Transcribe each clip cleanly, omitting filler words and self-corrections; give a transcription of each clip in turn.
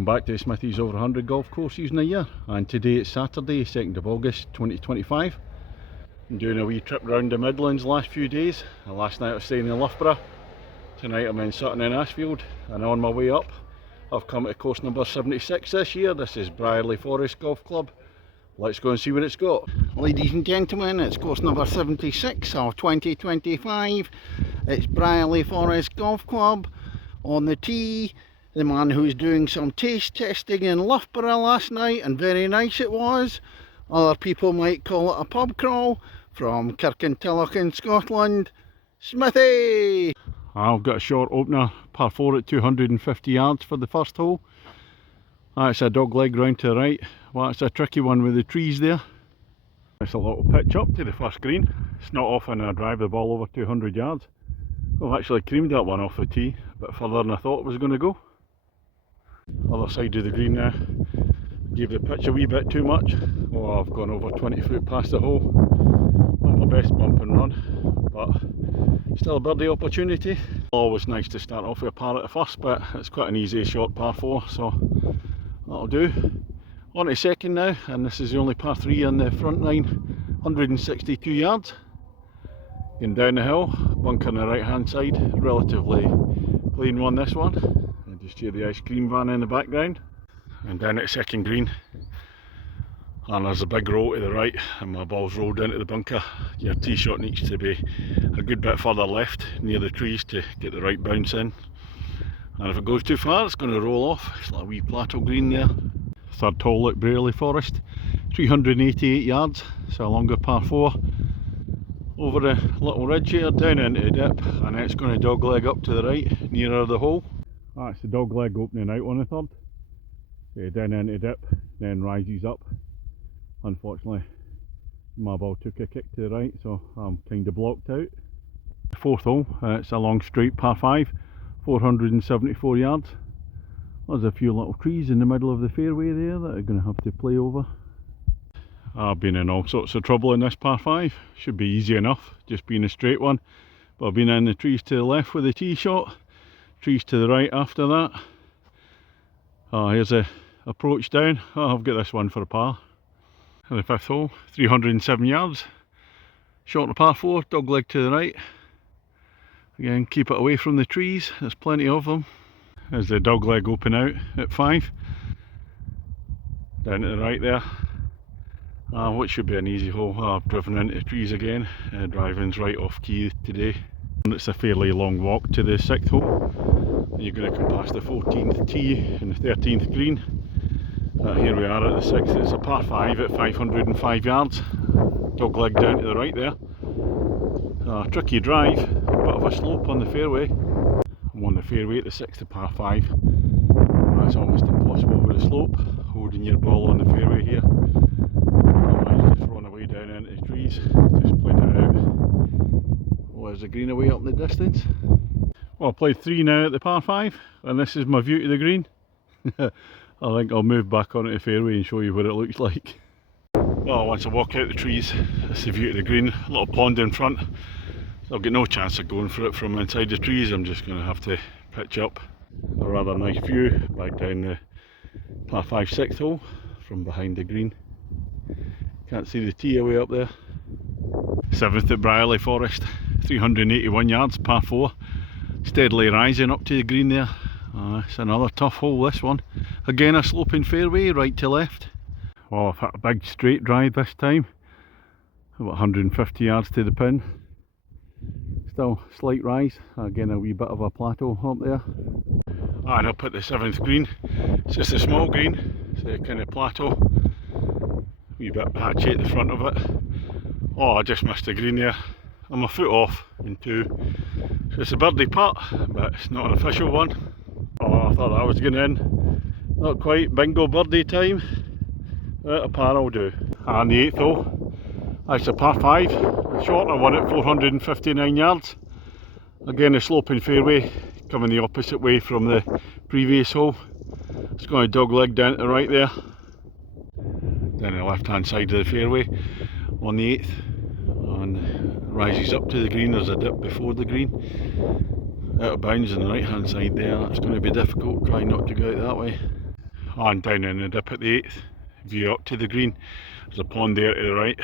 Welcome back to Smithy's over 100 golf course using a year, and today it's Saturday 2nd of August 2025. I'm doing a wee trip around the Midlands the last few days. Last night I was staying in Loughborough, tonight I'm in Sutton in Ashfield, and on my way up I've come to course number 76 this year. This is Brierley Forest Golf Club. Let's go and see what it's got. Ladies and gentlemen, it's course number 76 of 2025. It's Brierley Forest Golf Club. On the tee, the man who was doing some taste testing in Loughborough last night, and very nice it was. Other people might call it a pub crawl, from Kirkintilloch in Scotland, Smithy! I've got a short opener, par 4 at 250 yards for the first hole. That's a dog leg round to the right. Well, that's a tricky one with the trees there. It's a little pitch up to the first green. It's not often I drive the ball over 200 yards. I've actually creamed that one off the tee, a bit further than I thought it was going to go. Other side of the green now. Gave the pitch a wee bit too much. Oh, I've gone over 20 foot past the hole. Not my best bump and run, but still a birdie opportunity. Always nice to start off with a par at the first, but it's quite an easy short par 4, so that'll do. On to second now, and this is the only par 3 on the front nine, 162 yards. Going down the hill, bunker on the right hand side, relatively plain one this one. And just hear the ice cream van in the background. And down at second green, and there's a big roll to the right, and my ball's rolled into the bunker. Your tee shot needs to be a good bit further left, near the trees, to get the right bounce in. And if it goes too far, it's going to roll off. It's like a wee plateau green there. Third hole at Brierley Forest, 388 yards, so a longer par 4. Over the little ridge here, down into the dip, and it's going to dog leg up to the right, nearer the hole. That's the dog leg opening out on the third. Down into the dip, then rises up. Unfortunately, my ball took a kick to the right, so I'm kind of blocked out. Fourth hole, it's a long straight par 5, 474 yards. There's a few little trees in the middle of the fairway there that are going to have to play over. I've been in all sorts of trouble in this par 5. Should be easy enough, just being a straight one. But I've been in the trees to the left with the tee shot, trees to the right after that. Here's a approach down. I've got this one for a par. And the fifth hole, 307 yards. Short to par 4, dog leg to the right. Again, keep it away from the trees, there's plenty of them. There's the dog leg open out at 5. Down to the right there. What should be an easy hole. I've driven into the trees again. Driving's right off key today. And it's a fairly long walk to the 6th hole. And you're going to come past the 14th tee and the 13th green. Here we are at the 6th. It's a par 5 at 505 yards. Dog leg down to the right there. Tricky drive, a bit of a slope on the fairway. I'm on the fairway at the 6th of par 5. That's almost impossible with the slope, holding your ball on the fairway here. Just thrown away down into the trees, just played it out. Oh, there's a green away up in the distance. Well, I played 3 now at the par 5, and this is my view to the green. I think I'll move back onto the fairway and show you what it looks like. Well, once I walk out the trees, that's the view to the green, a little pond in front. So I've got no chance of going for it from inside the trees. I'm just going to have to pitch up. A rather nice view back down the par 5 6th hole from behind the green. Can't see the tee away up there. 7th at Brierley Forest, 381 yards, par 4. Steadily rising up to the green there. It's another tough hole, this one. Again, a sloping fairway, right to left. Well, I've hit a big straight drive this time. About 150 yards to the pin. Still slight rise. Again, a wee bit of a plateau up there. And up at the 7th green. It's just a small green. It's a kind of plateau. Wee bit patchy at the front of it. Oh, I just missed the green there. I'm a foot off in 2. So it's a birdie putt, but it's not an official one. Oh, I thought that was going in. Not quite. Bingo birdie time. A par will do. And the 8th hole. That's a par 5. A shorter one at 459 yards. Again, a sloping fairway, coming the opposite way from the previous hole. It's going to dog leg down to the right there. Down the left hand side of the fairway on the 8th. And rises up to the green. There's a dip before the green. Out of bounds on the right hand side there. That's going to be difficult. Try not to go out that way. And down in the dip at the 8th, view up to the green. There's a pond there to the right,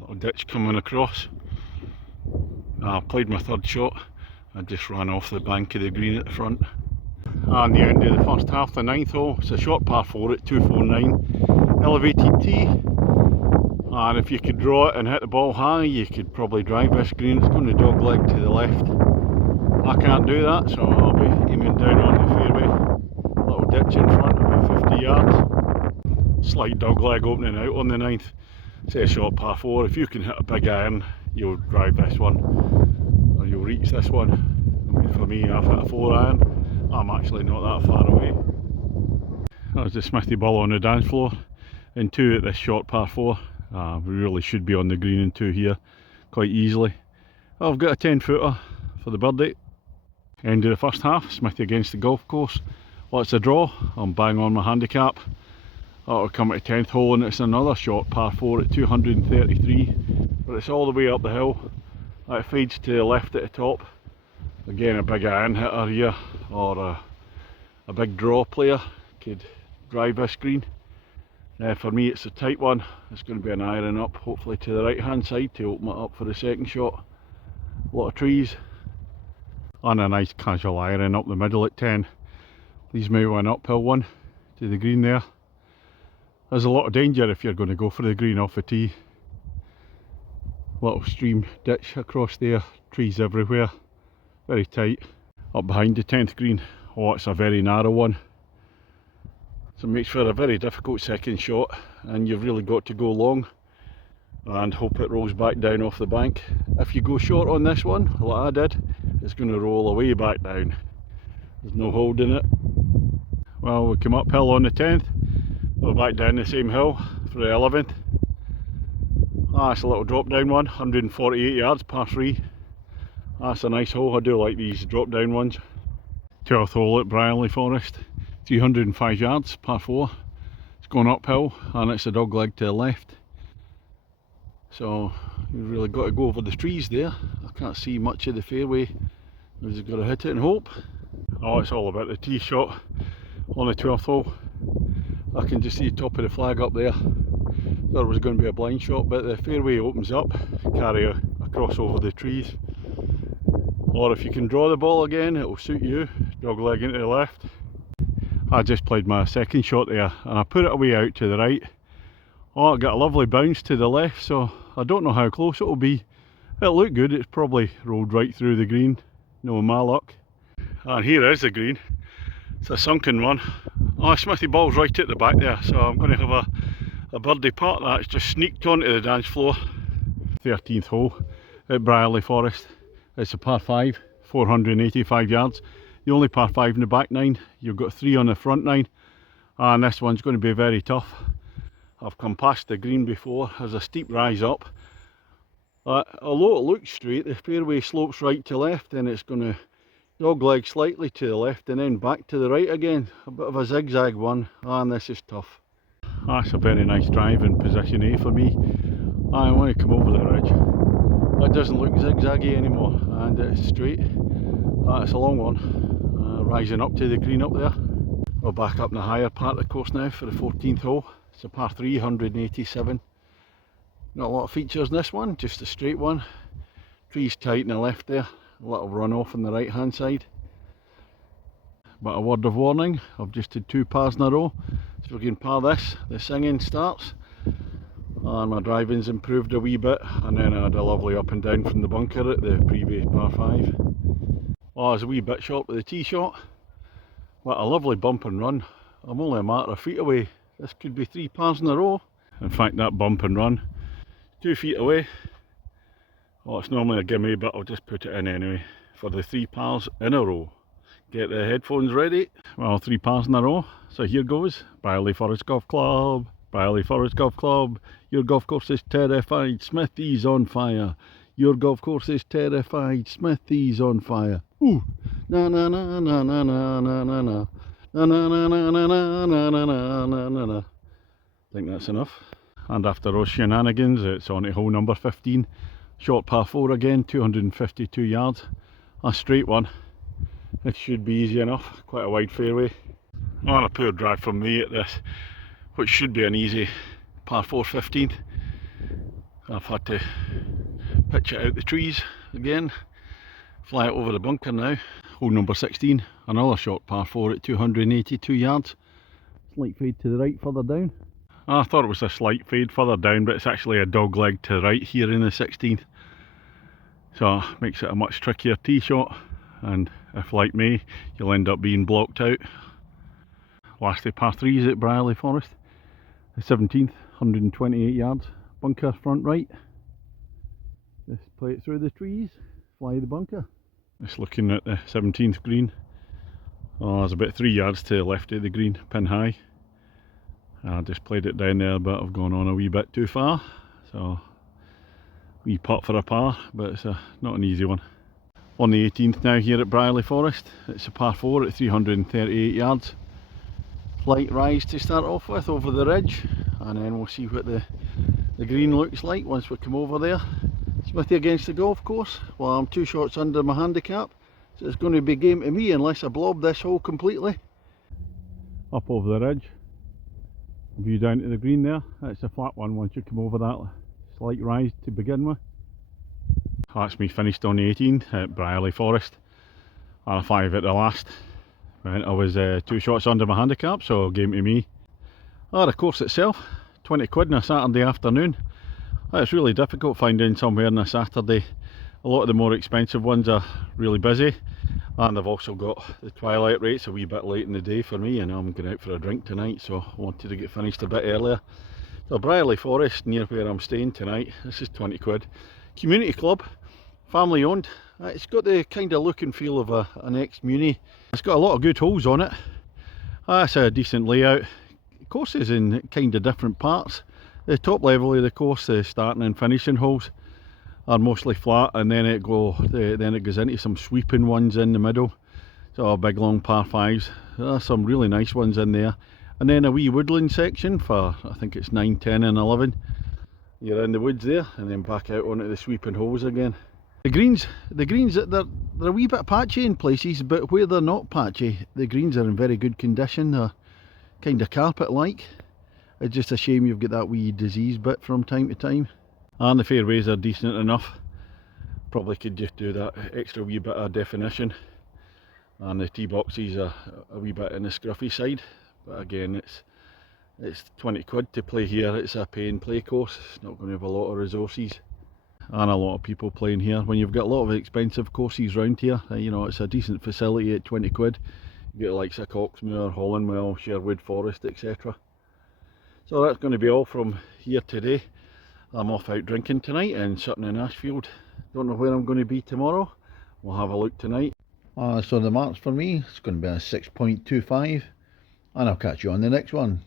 little ditch coming across. I played my third shot. I just ran off the bank of the green at the front. And the end of the first half, the 9th hole. It's a short par 4 at 249, elevated tee. And if you could draw it and hit the ball high, you could probably drive this green. It's going to dog leg to the left. I can't do that, so I'll be aiming down on the fairway. Little ditch in front, about 50 yards. Slight dog leg opening out on the 9th. Say a short par 4. If you can hit a big iron, you'll drive this one, or you'll reach this one. I mean, for me, I've hit a 4 iron. I'm actually not that far away. That was the Smithy ball on the dance floor. In 2 at this short par 4. We really should be on the green in 2 here quite easily. I've got a 10-footer for the birdie. End of the first half, Smithy against the golf course. What's the draw? I'm bang on my handicap. That'll come at the 10th hole, and it's another short par 4 at 233. But it's all the way up the hill. It fades to the left at the top. Again, a big iron hitter here, or a big draw player could drive this green. For me, it's a tight one. It's going to be an iron up, hopefully to the right hand side to open it up for the second shot. A lot of trees. And a nice casual iron up the middle at 10. Leaves me one uphill one to the green there. There's a lot of danger if you're going to go for the green off the tee. Little stream ditch across there, trees everywhere. Very tight. Up behind the 10th green. Oh, it's a very narrow one. So it makes for a very difficult second shot, and you've really got to go long and hope it rolls back down off the bank. If you go short on this one, like I did, it's going to roll away back down. There's no holding it. Well, we come uphill on the 10th, we're back down the same hill for the 11th. It's a little drop down one, 148 yards, par 3. That's a nice hole. I do like these drop down ones. 12th hole at Brierley Forest, 305 yards, par 4. It's going uphill and it's a dog leg to the left. So you've really got to go over the trees there. I can't see much of the fairway. You've just got to hit it and hope. Oh, it's all about the tee shot on the 12th hole. I can just see the top of the flag up there. Thought it was going to be a blind shot, but the fairway opens up, carry across over the trees. Or if you can draw the ball again, it'll suit you. Dog leg into the left. I just played my second shot there and I put it away out to the right. Oh, it got a lovely bounce to the left, so I don't know how close it'll be. It looked good. It's probably rolled right through the green. No, my luck. And here is the green. It's a sunken one. Oh, Smithy ball's right at the back there, so I'm going to have a birdie putt that's just sneaked onto the dance floor. 13th hole at Brierley Forest. It's a par 5, 485 yards. The only par 5 in the back 9. You've got 3 on the front 9, and this one's going to be very tough. I've come past the green before. There's a steep rise up. Although it looks straight, the fairway slopes right to left, and it's going to dog leg slightly to the left and then back to the right again. A bit of a zigzag one, and this is tough. That's a very nice drive in position A for me. I want to come over the ridge. It doesn't look zigzaggy anymore, and it's straight. It's a long one, rising up to the green up there. We're back up in the higher part of the course now for the 14th hole. It's a par 3, 187. Not a lot of features in this one, just a straight one. Trees tight in the left there, a little runoff on the right hand side. But a word of warning, I've just had 2 pars in a row. So if we can par this, the singing starts. And my driving's improved a wee bit, and then I had a lovely up and down from the bunker at the previous par 5. Well, I was a wee bit short with the tee shot, but a lovely bump and run. I'm only a matter of feet away. This could be 3 pars in a row. In fact, that bump and run, 2 feet away. Well, it's normally a gimme, but I'll just put it in anyway for the 3 pars in a row. Get the headphones ready. Well, 3 pars in a row, so here goes. Brierley Forest Golf Club, Brierley Forest Golf Club. Your golf course is terrified, Smithy's on fire. Your golf course is terrified, Smithy's on fire. Ooh, na na na na na na na na na. Na na na na na na na na na na na. I think that's enough. And after those shenanigans, it's on to hole number 15. Short par 4 again, 252 yards. A straight one. It should be easy enough, quite a wide fairway. On a poor drive from me at this, which should be an easy par 4 15th. I've had to pitch it out the trees again, fly it over the bunker now. Hole number 16, another short par 4 at 282 yards. Slight fade to the right further down. I thought it was a slight fade further down, but it's actually a dog leg to the right here in the 16th. So makes it a much trickier tee shot, and if like me you'll end up being blocked out. Lastly, par 3s at Brierley Forest, the 17th, 128 yards, bunker front right. Just play it through the trees, fly the bunker. Just looking at the 17th green. Oh, there's about 3 yards to the left of the green, pin high. I just played it down there, but I've gone on a wee bit too far. So, wee putt for a par, but it's not an easy one. On the 18th now here at Brierley Forest, it's a par 4 at 338 yards. Light rise to start off with over the ridge, and then we'll see what the green looks like once we come over there. Smithy against the golf course. Well, I'm 2 shots under my handicap, so it's going to be game to me unless I blob this hole completely. Up over the ridge, view down to the green there. It's a flat one once you come over that slight rise to begin with. That's me finished on the 18th at Brierley Forest, and a 5 at the last. I was 2 shots under my handicap, so game to me. The course itself, 20 quid on a Saturday afternoon. It's really difficult finding somewhere on a Saturday. A lot of the more expensive ones are really busy, and I've also got the twilight rates a wee bit late in the day for me, and I'm going out for a drink tonight, so I wanted to get finished a bit earlier. So Brierley Forest, near where I'm staying tonight, this is 20 quid. Community club, family owned. It's got the kind of look and feel of an ex-muni. It's got a lot of good holes on it. It's a decent layout. Courses in kind of different parts. The top level of the course, the starting and finishing holes, are mostly flat, and then it goes into some sweeping ones in the middle. So big long par 5s. There are some really nice ones in there. And then a wee woodland section for, I think it's 9, 10 and 11. You're in the woods there, and then back out onto the sweeping holes again. The greens, they're a wee bit patchy in places, but where they're not patchy, the greens are in very good condition. They're kind of carpet-like. It's just a shame you've got that wee disease bit from time to time. And the fairways are decent enough. Probably could just do that extra wee bit of definition. And the tee boxes are a wee bit in the scruffy side. But again, it's 20 quid to play here. It's a pay and play course. It's not going to have a lot of resources and a lot of people playing here. When you've got a lot of expensive courses round here, you know, it's a decent facility at 20 quid. You get the likes of Coxmoor, Hollandwell, Sherwood Forest, etc. So that's going to be all from here today. I'm off out drinking tonight in Sutton and Ashfield. Don't know where I'm going to be tomorrow. We'll have a look tonight. So the marks for me, it's going to be a 6.25, and I'll catch you on the next one.